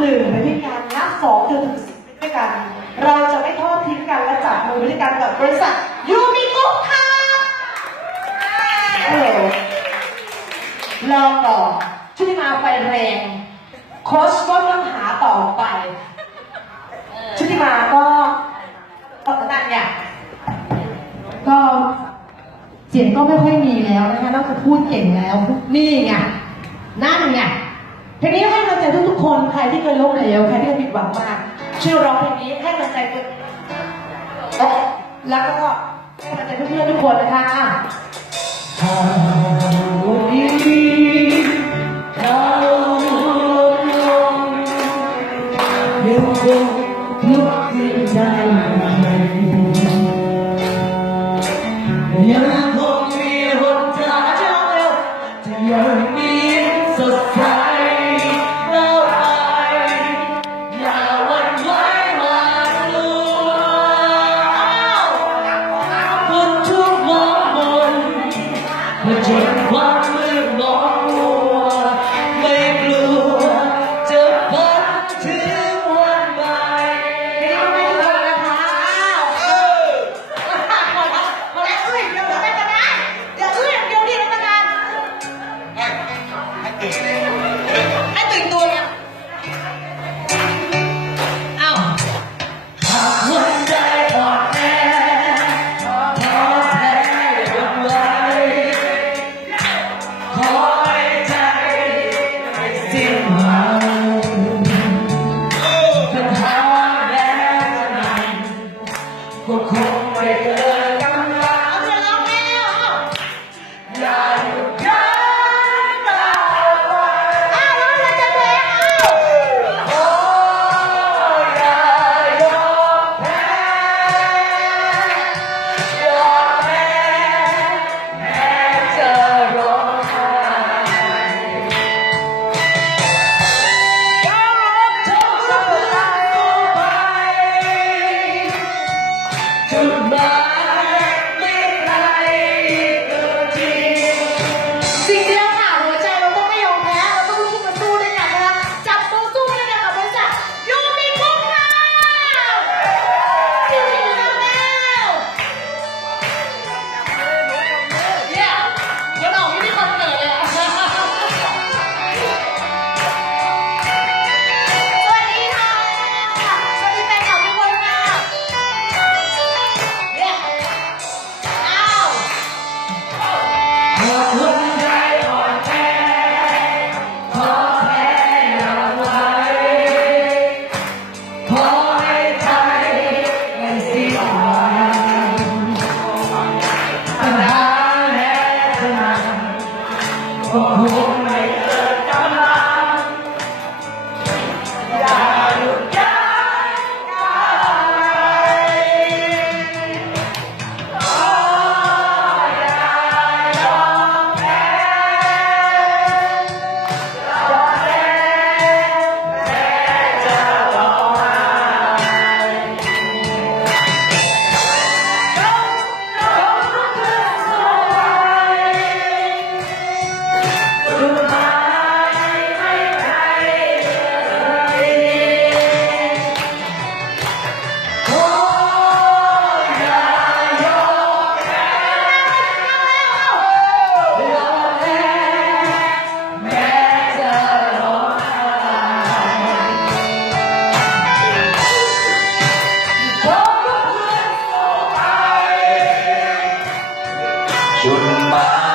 หนึ่งไปด้วยกันนัสองจนถึงสิบไปด้วยกัน เราจะไม่ทอดทิ้งกันและจับมือไปด้วยกันกับบริษัทยูมิกุกค่ะเออลองต่อชุดที่มาไฟแรงโค้ชก็ต้องหาต่อไปชุดที่มาก็ตอนนั้นเนี่ยก็เสียงก็ไม่ค่อยมีแล้วนะคะนอกจากพูดเก่งแล้ว นี่ไงนั่นไง เพลงนี้ให้กำลังใจทุกๆคน ใครที่เคยล้มเหลว ใครที่เคยผิดหวังมากช่วยร้องเพลงนี้ให้กำลังใจตัวแล้วก็ให้กำลังใจเพื่อนๆทุกคนนะคะอะ the Jane Take Oh. Shouldn't mind.